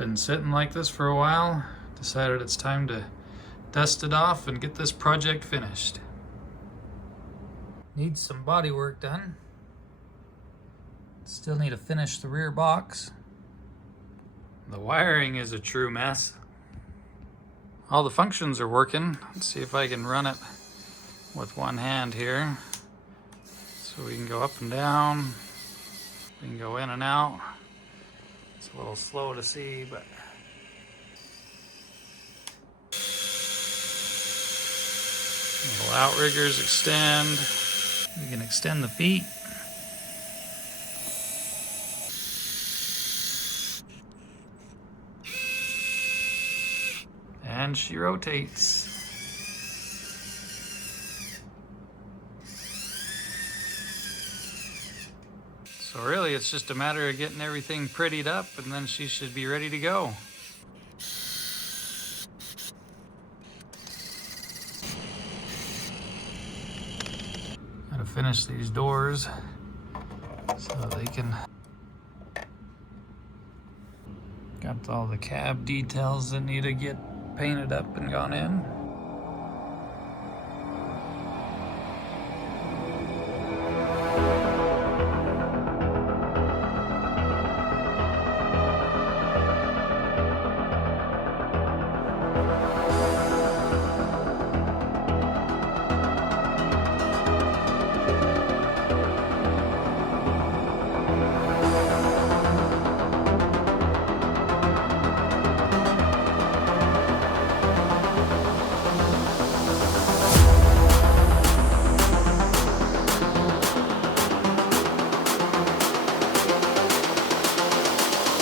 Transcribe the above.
been sitting like this for a while. Decided it's time to dust it off and get this project finished. Needs some body work done. Still need to finish the rear box. The wiring is a true mess. All the functions are working. Let's see if I can run it with one hand here. So we can go up and down. We can go in and out. It's a little slow to see, but little outriggers extend. We can extend the feet. And she rotates. So really it's just a matter of getting everything prettied up and then she should be ready to go. Gotta finish these doors so they can... Got all the cab details that need to get painted up and gone in.